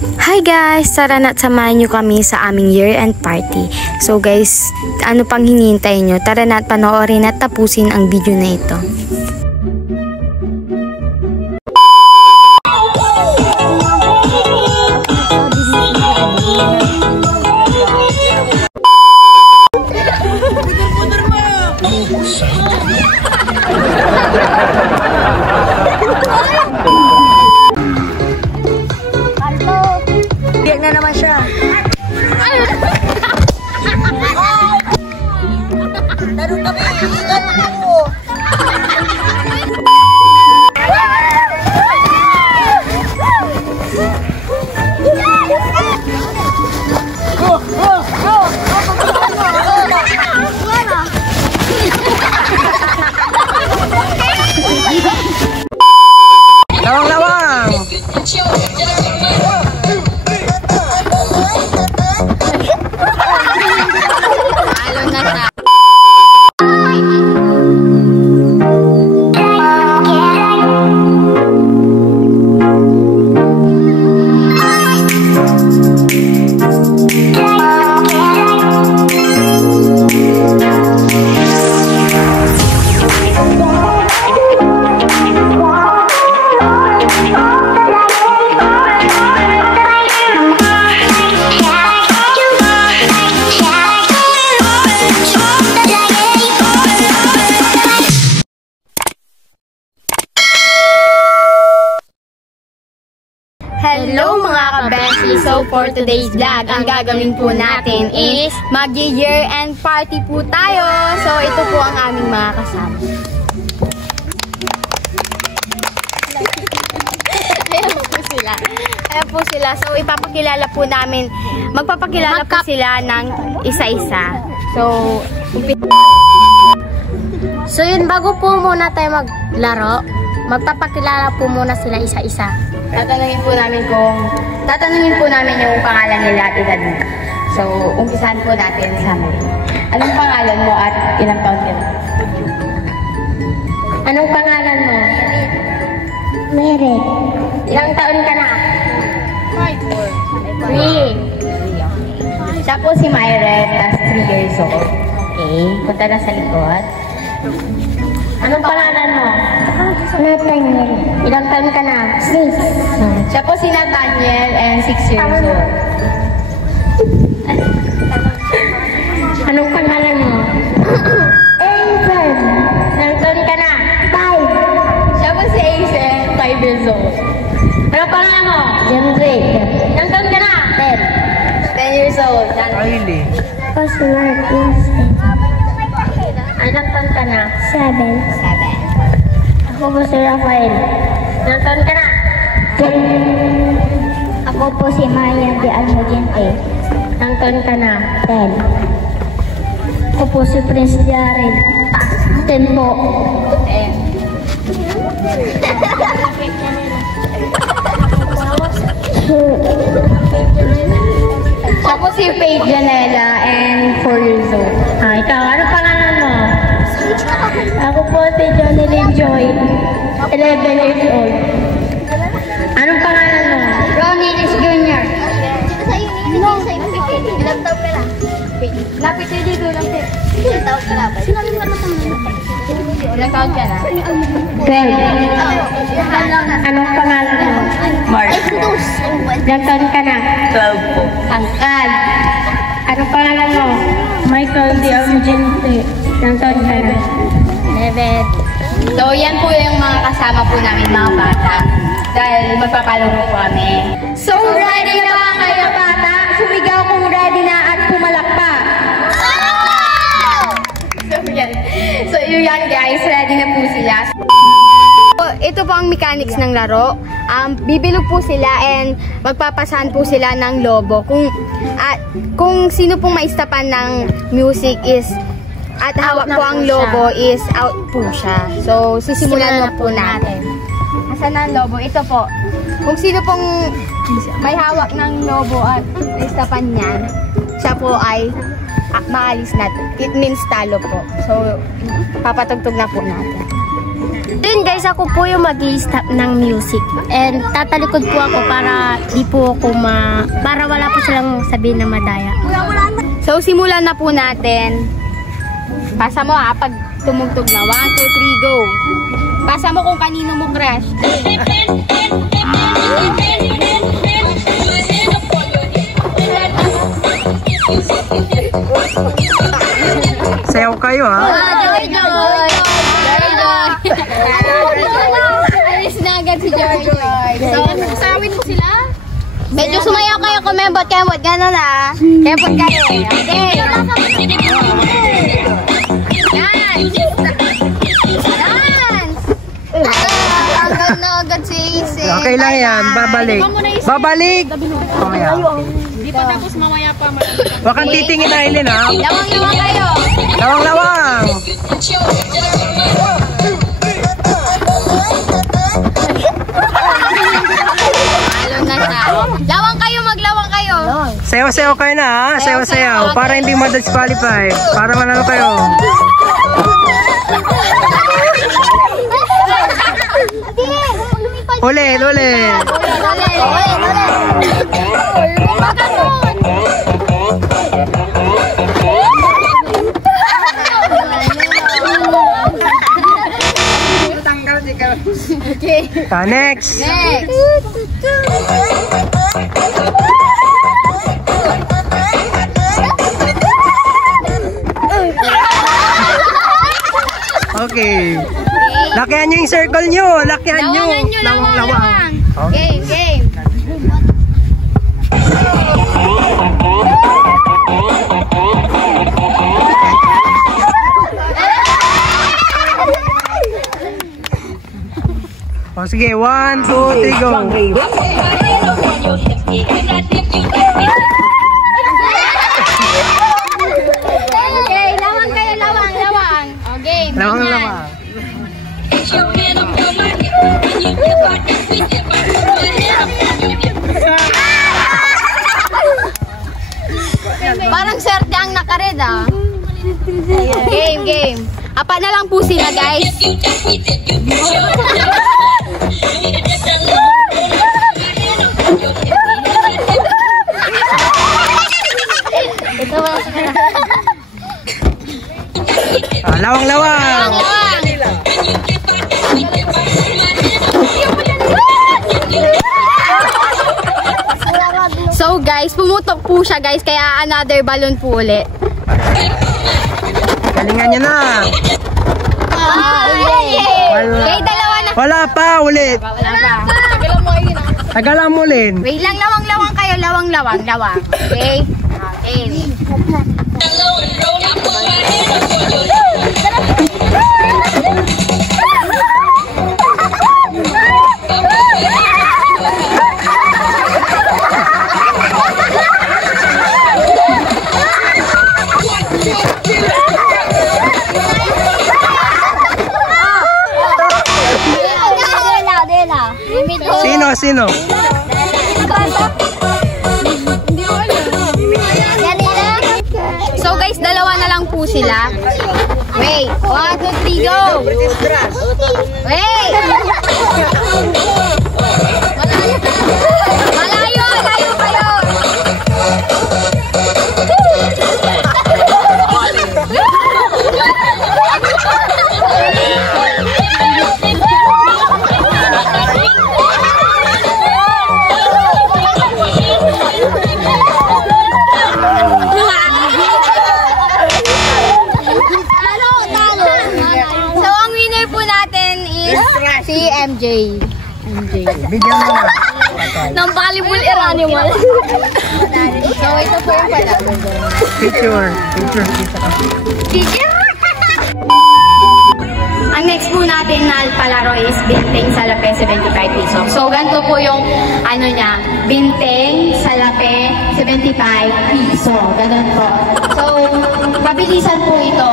Hi guys! Tara na't samahan nyo kami sa aming year-end party. So guys, ano pang hinihintay nyo? Tara na't panoorin at tapusin ang video na ito. Biyak na naman siya. Laro kami! Ingat mo! Lawang-lawang! Hello mga kabeshi! So for today's vlog, ang gagawin po natin is mag-year-end party po tayo. So ito po ang aming mga kasama. Ayan po sila. So ipapakilala po namin, magpapakilala po sila ng isa-isa. So yun, bago po muna tayo maglaro, magpapakilala po muna sila isa-isa. Tatanungin po namin yung pangalan nila at edad mo. So, umpisahan po natin sa amin. Anong pangalan mo at ilang taon ka na? Anong pangalan mo? Mary. Ilang taon ka na? 3. Siya po si Myret, tas 3 years old. Okay, punta na sa likod. Anong pangalan mo? Nathaniel. Ilang taon ka na? 6. Siya po si Nathaniel and 6 years old. Anong pangalan mo? Aiden. Ilang taon ka na? 5. Siya po si Aiden, 5 years old. Anong pangalan mo? Jemdrake. Ilang taon ka na? 10 years old. Riley. Ako si Mark Vincent. Ilang taon ka na? 7. Ako po si Rafael. Ilang taon ka na? 10. Ako po si Maya de Almogente. Ilang taon ka na? 10. Ako po si Prince Jared. 10 po. 10. Siya po si Faith Janela and 4 years old. Ikaw, ano pangalan mo? Ako po si Johnny Lynn Joy. 11 years old. Anong pangalan mo? Ronnie is Junior. Ilang taon ka na? Lapit ka dito, lapit. Ilang taon ka na ba? Ilang taon ka na? 12. Anong pangalan mo? Mark. Ilang taon ka na? 12 po. Angkad. Anong pangalan mo? Michael de Almogente. Ilang taon ka na? 11. So, yan po yung mga kasama po namin mga bata. Dahil magpapalaro po kami. So, ready na ba kayo bata? Sumigaw kung ready na at pumalakpak. So, yun guys. Ready na po sila. So, ito po ang mechanics ng laro. Bibilog po sila and magpapasahan po sila ng lobo. Kung sino pong maistapan ng music is at hawak po ang lobo is out po siya. So, sisimulan na po natin. Asan na ang lobo? Ito po. Kung sino pong may hawak ng lobo at maistapan niyan, siya po ay maalis na. It means talo po. So, papatugtog na po natin. Then guys, ako po yung mag-i-stop ng music. And tatalikod po ako para di po ako para wala po silang sabihin na madaya. So, simulan na po natin. Pasa mo pag tumugtog na. 1, 2, 3, go! Pasa mo kung kanino mo crush. Sayaw kayo ha. Joy! Alis na agad si Joy. So, sasawin mo sila? Medyo sumayaw kayo, kumembot, gano'n na. Kembot kayo. Okay. Dance! Agad na agad si Ise. Okay lang yan. Babalik. Babalik! Mamaya. Hindi pa tapos mamaya pa. Huwag kang titingin na Aileen ha. Lawang-lawang kayo. Lawang-lawang! Lawang kayo, maglawang kayo. Sayaw-sayaw kayo na ha. Sayaw-sayaw. Para hindi ma-disqualify. Para manalo kayo. Ulit. Okay. Next. Okay. Lakihan nyo yung circle nyo. Lakihan nyo. Lawang. Game. O sige, 1, 2, 3, go. Okay, lawang kayo, lawang. O, game. Lawang. Parang swerte ang nakared Game. Apa na lang po sila, guys. Lawang. So guys, pumutok po siya guys, kaya another balloon po ulit. Galingan nyo na. Okay, dalawa na. Wala pa, ulit. Wala pa. Tagalan mo ulit. Wait lang, lawang kayo, lawang. Okay? Sino? So guys, dalawa na lang po sila. Wait, 1, 2, 3, go! Wait! Malayo kayo! Si MJ. Bigyan mo na. Ng valuable animal. So, ito po yung panalo. Picture. Ang next po natin na palaro is Binteng Salape 75 pesos. So, ganito po yung niya, Binteng Salape 75 peso. Ganun po. So, pabilisan po ito.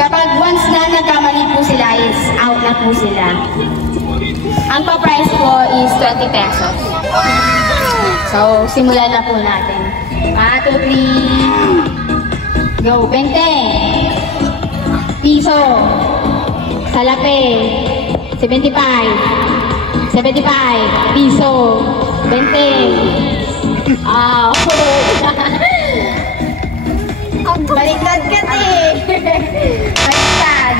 Kapag once na nagkamali po sila is out na po sila. Ang pa-price po is 20 pesos. So, simulan na po natin. 1, 2, 3. Go, Benteng. Piso. Salape, 75. 75. Piso, 20. Ah, baliktad ka baliktad.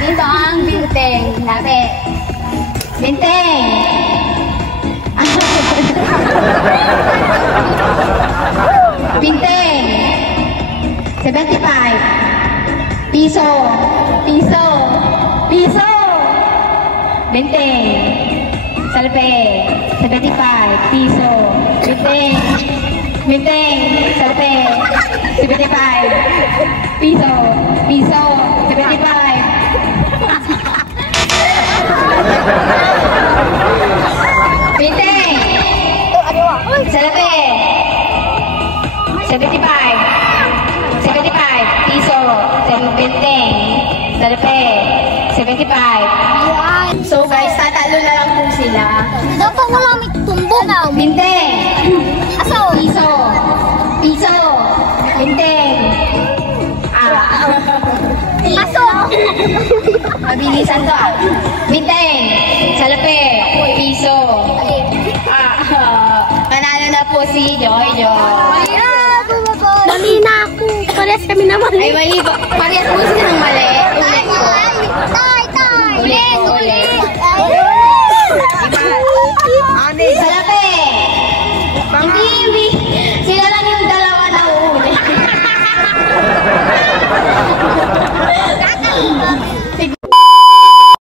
Dito ang binteng. Lape. Binteng. Binteng. 75. Piso. Piso. Piso. Binteng. Salape. 75. Piso. Binteng. Binteng. Salape. 75. Piso. Piso. 75. Binteng. Salape. 75. 75. Piso. Binteng. Salape. 75. So guys, tatalo na lang po sila. Dapat wala may tumbong. Binteng. Aso. Piso. Piso. Binteng. Aso. Mabilisan to ah. Binteng. Salape. Piso. Panalo na po si Joy Joy. Mali na ako. Parehas kami na mali. Ay, mali ba? Parehas po sila ng mali. Ulit po. Ulit. Ulit. Salape. Hindi. Sila lang yung dalawa na uli.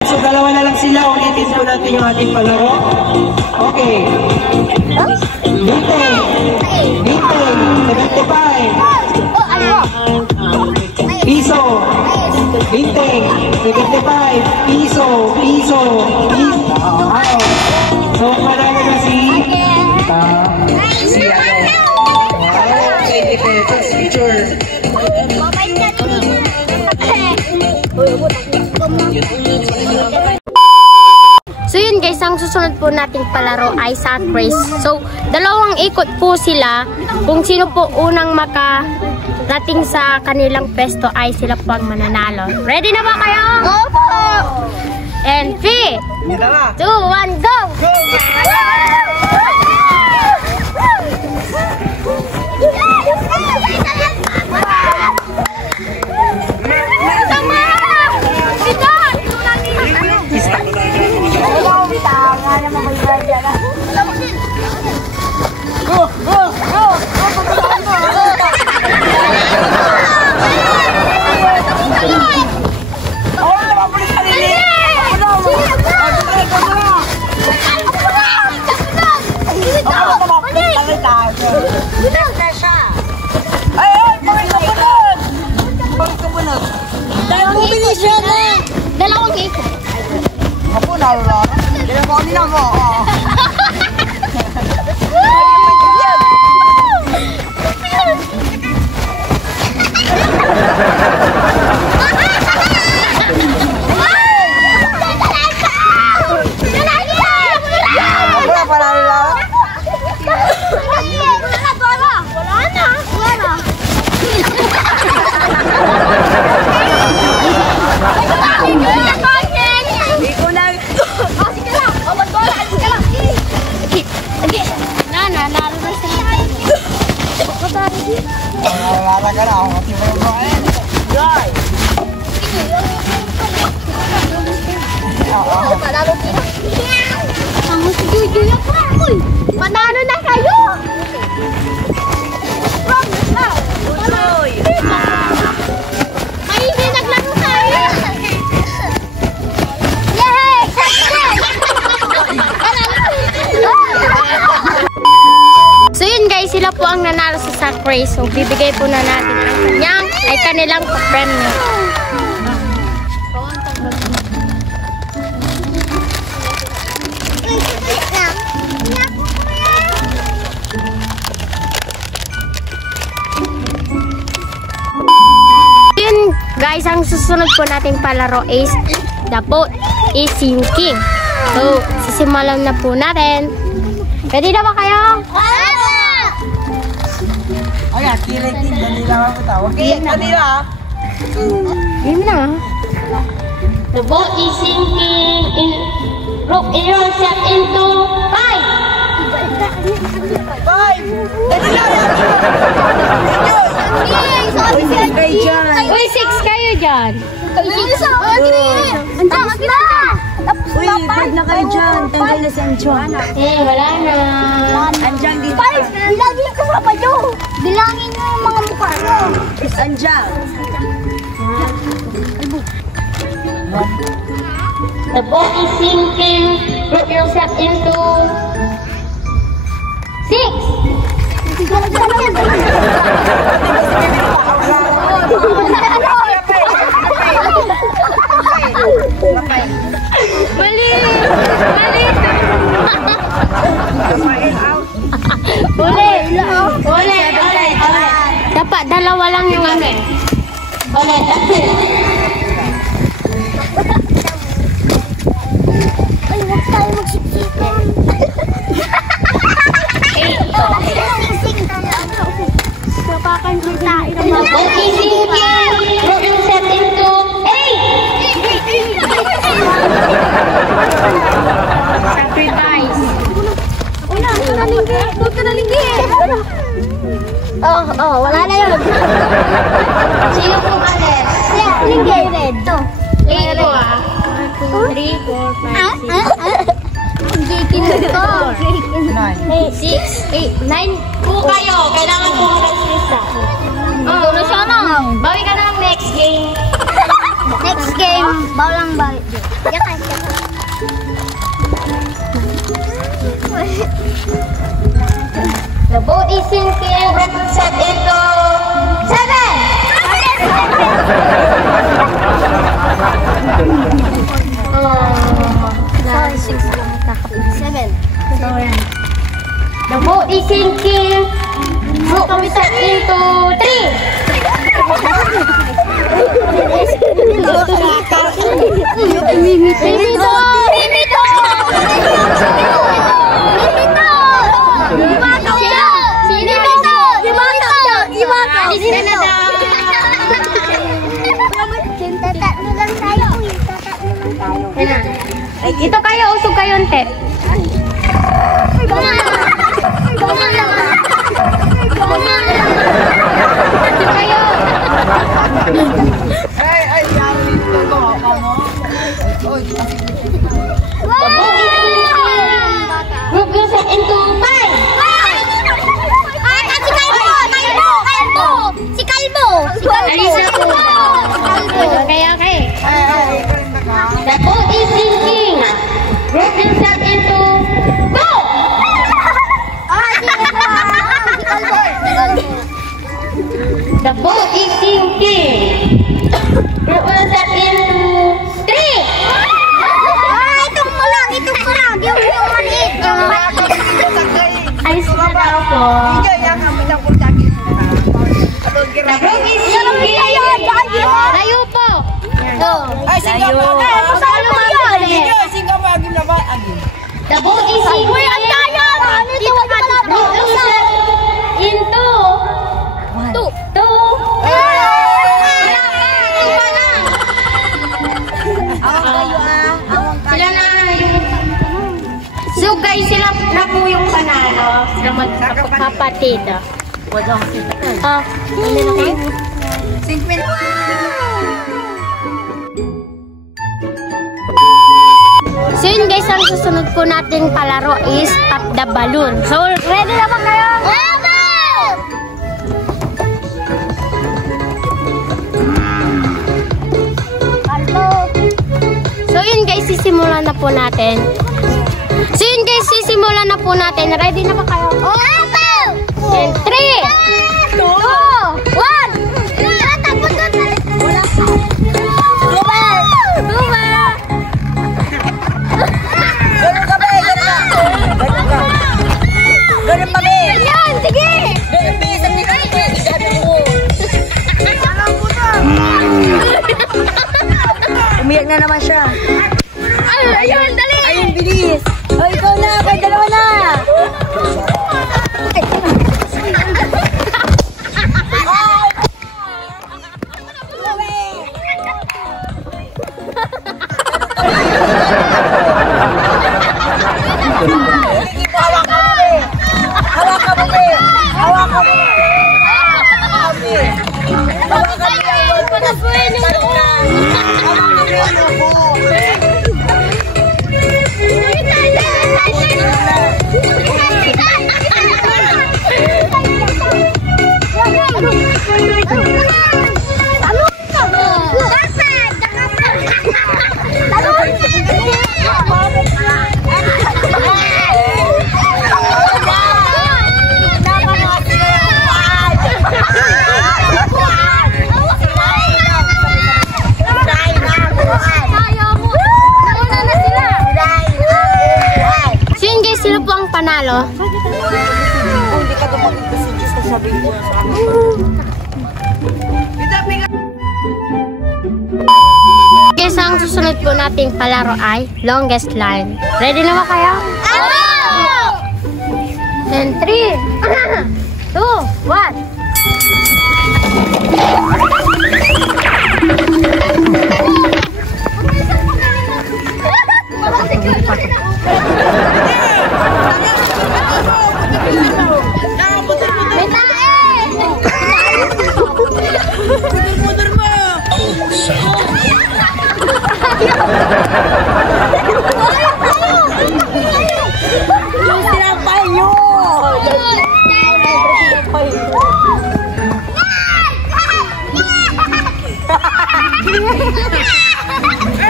So, dalawa na lang sila. Ulitin po natin yung ating palaro. Okay. Binteng. Binteng. 75. Piso. Binteng. 75. Piso. Piso. Piso. So, marami na si... si ano? Okay, pesos. Picture. So yun guys, ang susunod po nating palaro ay sack race. So, dalawang ikot po sila. Kung sino po unang makarating sa kanilang pwesto ay sila po ang mananalo. Ready na ba kayo? Go po! And 3, 2, 1, go! Dalawang ikot. Manalo na kayo! Ay, hindi naglaro tayo! Yay! So yun guys, sila po ang nanalo sa sack race. So bibigay po na natin ang kanyang ay kanilang premyo. Yun guys, ang susunod po nating palaro is the boat is sinking. So sisimulan na po natin. Ready na ba kayo? Ayan, kilay din. Dali lang ako tawag. Okay, dali lang. Game na. The boat is sinking in. Rope yourself into 5. Uy, 6 kayo dyan. Uy, pag na kayo dyan. Tanggal na si Anjon. Wala na. Andiyan dito. Lagi ko pa yun. Bilangin mo yung mga mukha mo. Andiyan. The boat is sinking. Rope yourself into 6. Mali! Mali! Ulit! Ulit! Dapat dalawa lang yung ano eh. Ulit, that's it. Ay, huwag tayo magsiksikan. Boat is sinking. Rope yourself into 8. Sacrifice. Huwag ka nalinggi. Wala na yun. Sino pong alis? Linggi, red. To. 8 ko ah. 3, 4, 5, 6. Gikin to. 6, 8, 9 po kayo. Kailangan po mag-lista. Oh, Nasana. bawi ka na ng next game. Next game. Bawlang bawit. Yakan. The boat is sinking. Set into 7. The boat is sinking. Rope set into 3. Ito kayo, usog kayo, ante. Ito kayo. Group yourself into 5. Si Kalbo. Alisa po. Okay. The boat is sinking. Group yourself into 2. The boat is sinking. Group yourself into 3. Itong mo lang. Yung maliit. Ayos na daw po. The boat is sinking. Layo po. The boat is sinking. Uy, ang daya! Ano ito? Wag pala. Group yourself into 2. Sila na yung... So guys, sila na po yung panalo. Sila magkapatid. Hindi na kayo? So yun guys, ang susunod po nating palaro is Pop the Balloon. So ready na ba kayo? So yun guys, sisimulan na po natin. Ready na ba kayo? And 3, 2, 1. Umiyak na naman siya. Ayun, dali! Ayun, bilis. O, ikaw na. Kay dalawa na. oh. Hindi ka dumagin kasi gusto sabihin ko sa amin. Guys, ang susunod po nating palaro ay longest line. Ready na ba kayo? And 3, 2,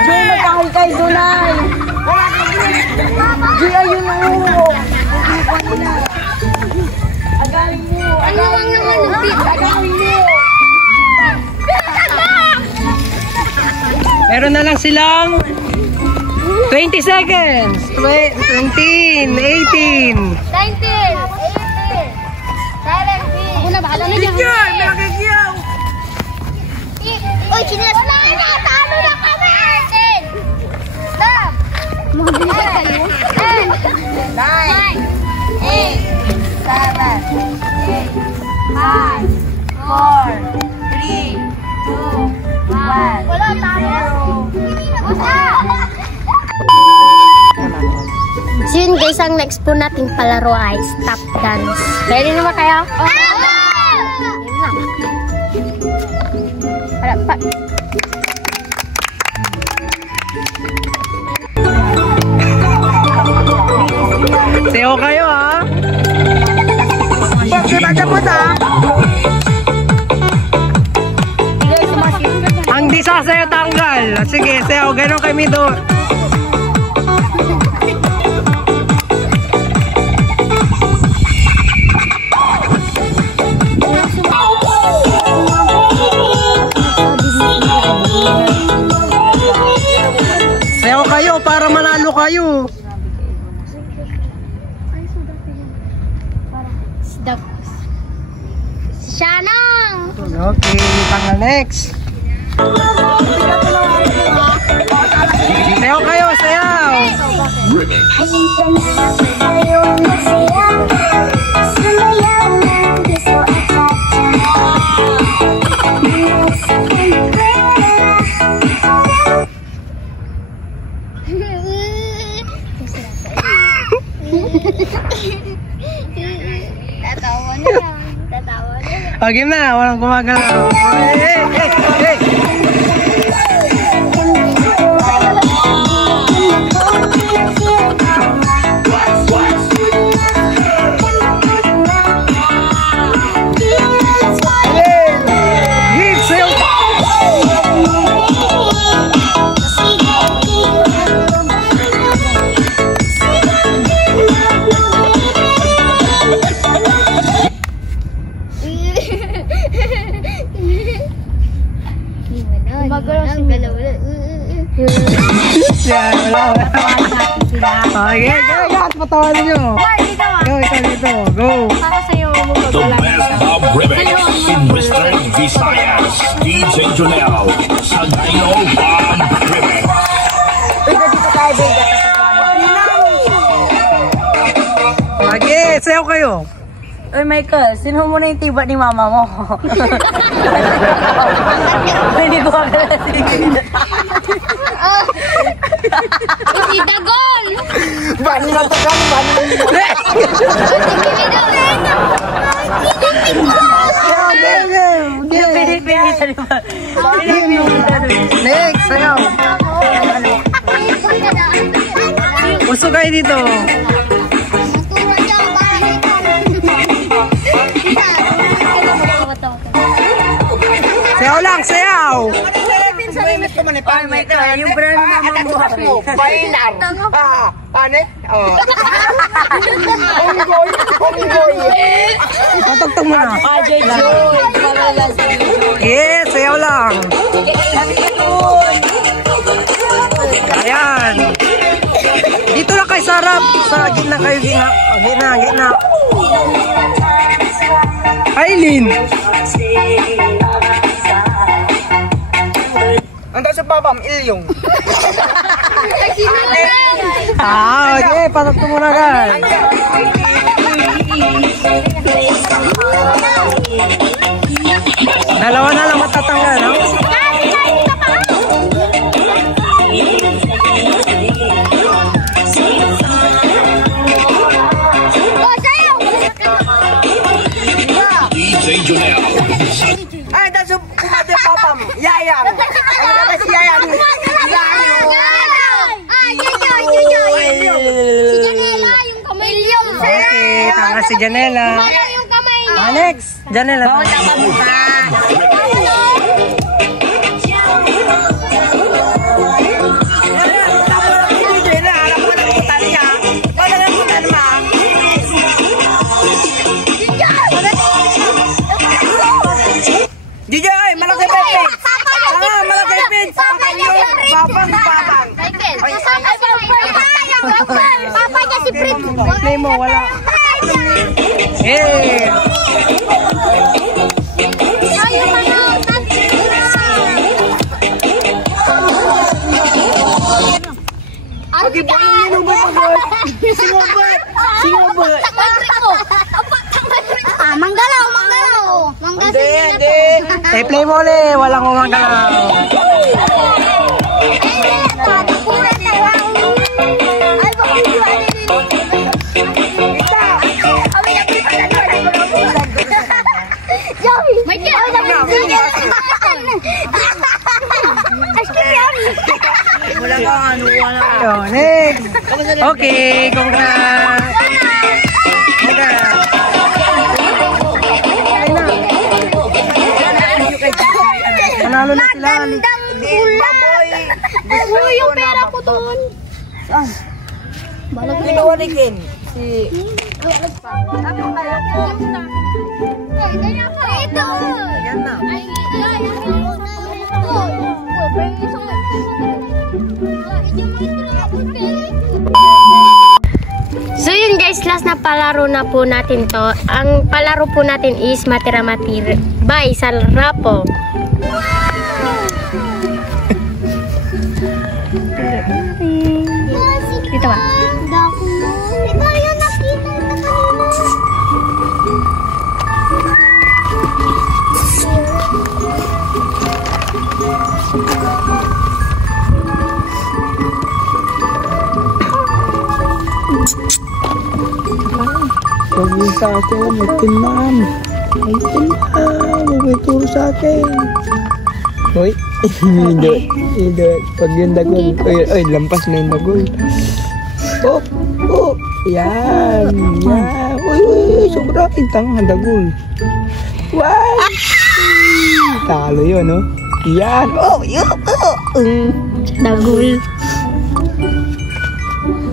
Joy, magkahal kayo, Dunay. Joy, ayun na. Agalin mo. Ano lang naman ng Agalin mo. Meron na lang silang 20 seconds. 19, 18. 19, 18, 17. Ako na bahala na dyan. Uy, chinas na! Natalo na kami! 10! Stop! Mabilis ka kayo? 10! 9! 8! 7! 6! 5! 4! 3! 2! 1! Wala tayo! So yun guys, ang next po nating palaro ay stop dance. Ready na ba kayo? Sayo kayo ha. Ang di sasayo tanggal. Sige, sayo. Ganon kami doon. Sayo kayo para manalo kayo. Shanong! Okay, tanggal next. Sayo kayo, sayaw. Tatawa na yan. Tatawa na yan. Okay na, walang gumagalaw. Hey, hey, hey. Yan, wala. Okay, go, lahat patawanan nyo. Go, ikaw dito. Go. The best of remix in Western Visayas. DJ Junel, Sagaino Bomb Remix. Okay, sayo kayo. Oy, Michael, sino mo na yung tiba ni mama mo? Hindi ko akala Si Dagol! Bani na to kami, bani Next, sayo. Uso kayo dito. Sayaw lang, sayaw! Ay, Michael, yung brand na mamuhay. Painar! Ano? Tatagtag mo na. Ajay Joy. Yes, sayaw lang. Ayan. Dito na kayo sa harap. Sa gitna kayo, gitna. Aileen! Ando sa papam, ilyong. Okay, pasok ko muna guys. Dalawa na lang matatanggal, no? DJ Junel. Ay, that's umate papam. Yayang. Ay, dapat si Yayang. Si Janela, yung kamay niya. Okay, tanga si Janela. Yung kamay niya. Alex, Janela. DJ, malaki pipin. Malaki pipin. Babang. Papa niya si Prit. Play mo, wala. Eh. Okay, boy, yun ba Singobot. Manggalaw. Hindi. Play mo ulit. Walang umangalaw. Next. Okay, congrats. Manalo na sila. Uy, yung pera ko doon. Kinuwalikin. Ito. So yun guys, last na palaro na po natin to. Ang palaro po natin is Matira-Matir by Salrapo. Dito ba? Ito yung nakita na kanina. Huwag mo sa akin, may tinam. Huwag turo sa akin. Hoy, hindi. Pag yung dagol, ay, lampas na yung dagol. Yan. Uy, sobrang intang ang dagol. Wow! Talo yun, no? Yan. Dagul.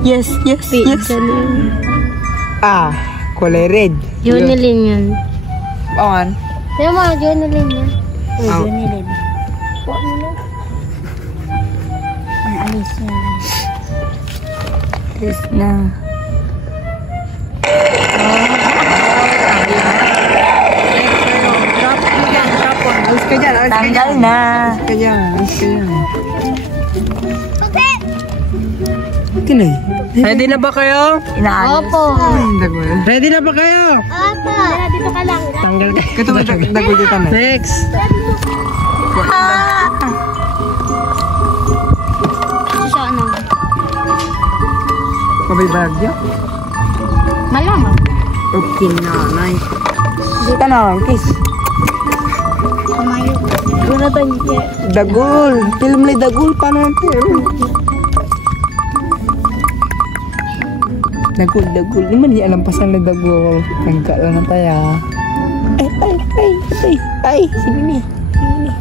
Yes. Kulay red. Junilin yun. Pawan. Yung mga Junilin yun. Junilin. Ang alis yun. Yes na. Tanggal na. Kinay. Ready na ba kayo? Opo. Ready na ba kayo? Opo. Dito ka lang. Tanggal ka. Ito mo dagol dito na. Next. Siya ano? Mabibag niyo? Malamang. Okay na, nice. Dito na, kiss. Kumayo. Una ba niya? Dagol. Film na dagol. Paano ang film? Dagol. Naman di alam pasan na dagol. Nagkala na tayo. Ay. Sige ni.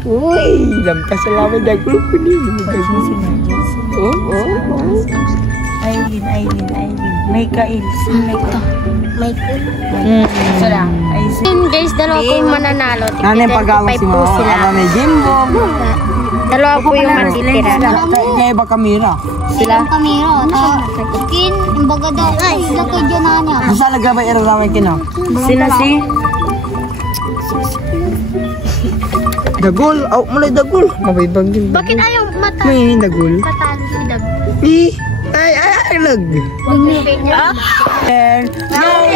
Uy, lampas na namin dagol ko ni. Oh. Aileen. May kail. May Sila. Aileen. Yun guys, dalawa po yung mananalo. Nanay pag-awang si 25 po Mama. sila. Ano may Jimbo. Dalawa po yung matitira. Kaya ba kamera? Sila ang kamero. Skin, imbaga daw. Ay, sila kay Jananya. Masa lagabay iraraway kino? Sino si? Dagol. Aw, mulay dagol. Mabaybag din. Bakit ayaw May dagol. matalo si Dag? Ay, lag. And, Meow.